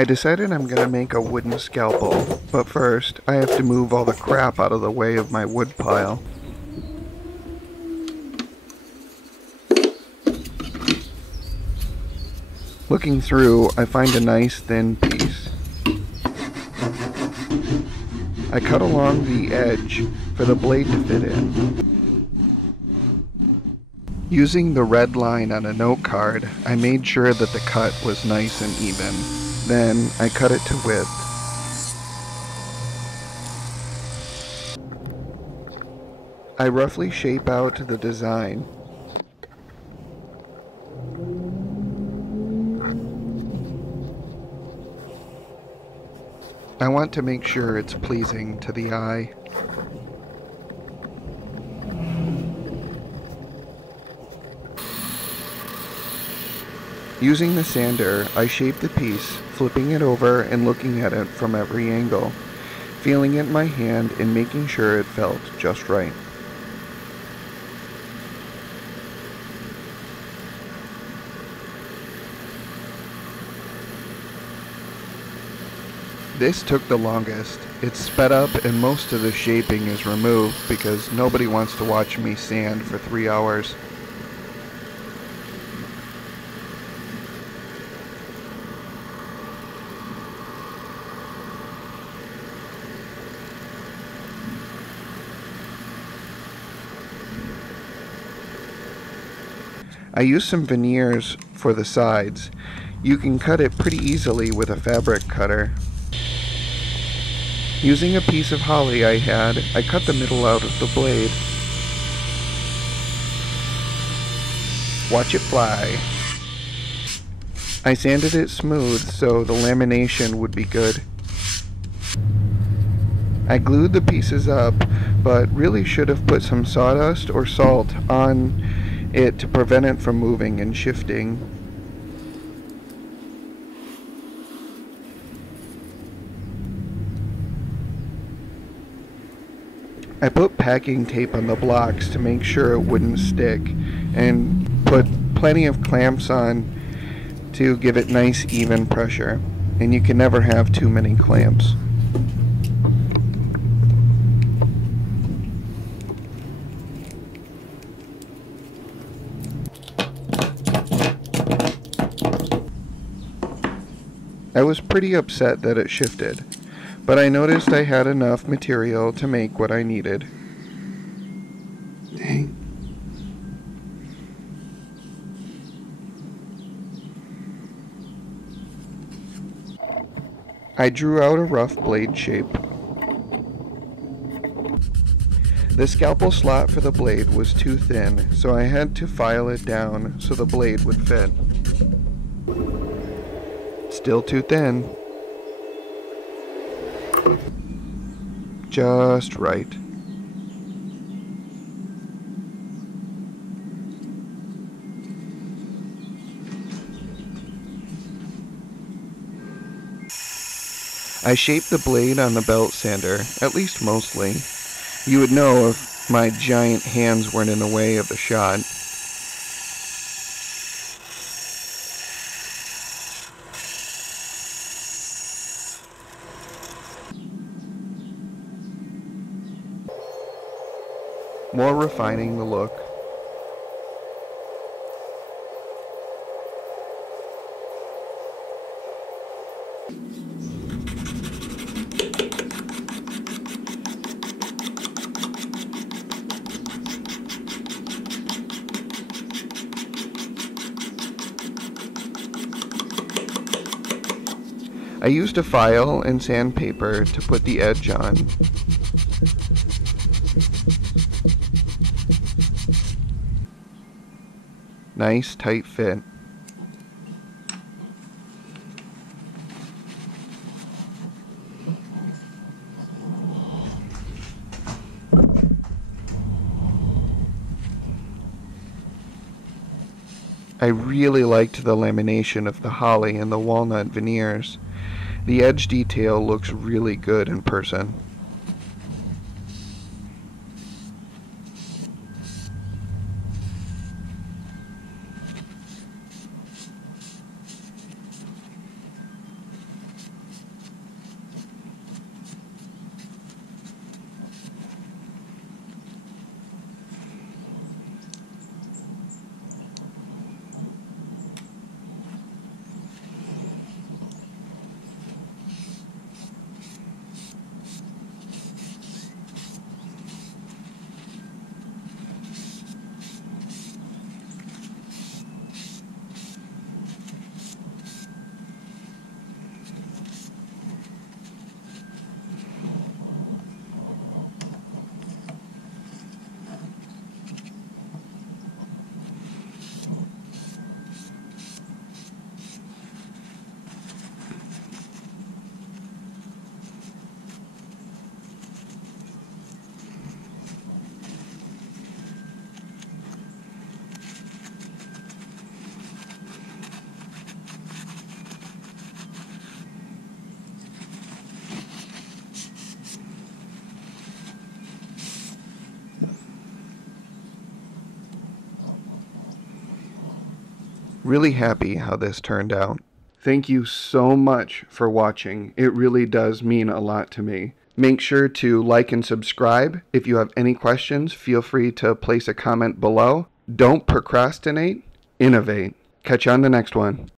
I decided I'm gonna make a wooden scalpel, but first I have to move all the crap out of the way of my wood pile. Looking through, I find a nice thin piece. I cut along the edge for the blade to fit in. Using the red line on a note card, I made sure that the cut was nice and even. Then I cut it to width. I roughly shape out the design. I want to make sure it's pleasing to the eye. Using the sander, I shape the piece, flipping it over and looking at it from every angle, feeling it in my hand and making sure it felt just right. This took the longest. It's sped up and most of the shaping is removed because nobody wants to watch me sand for 3 hours. I used some veneers for the sides. You can cut it pretty easily with a fabric cutter. Using a piece of holly I had, I cut the middle out of the blade. Watch it fly. I sanded it smooth so the lamination would be good. I glued the pieces up, but really should have put some sawdust or salt on it to prevent it from moving and shifting. I put packing tape on the blocks to make sure it wouldn't stick, and put plenty of clamps on to give it nice even pressure, and you can never have too many clamps. I was pretty upset that it shifted, but I noticed I had enough material to make what I needed. Dang. I drew out a rough blade shape. The scalpel slot for the blade was too thin, so I had to file it down so the blade would fit. Still too thin. Just right. I shaped the blade on the belt sander, at least mostly. You would know if my giant hands weren't in the way of the shot. More refining the look. I used a file and sandpaper to put the edge on. Nice tight fit. I really liked the lamination of the holly and the walnut veneers. The edge detail looks really good in person. Really happy how this turned out. Thank you so much for watching. It really does mean a lot to me. Make sure to like and subscribe. If you have any questions, feel free to place a comment below. Don't procrastinate, innovate. Catch you on the next one.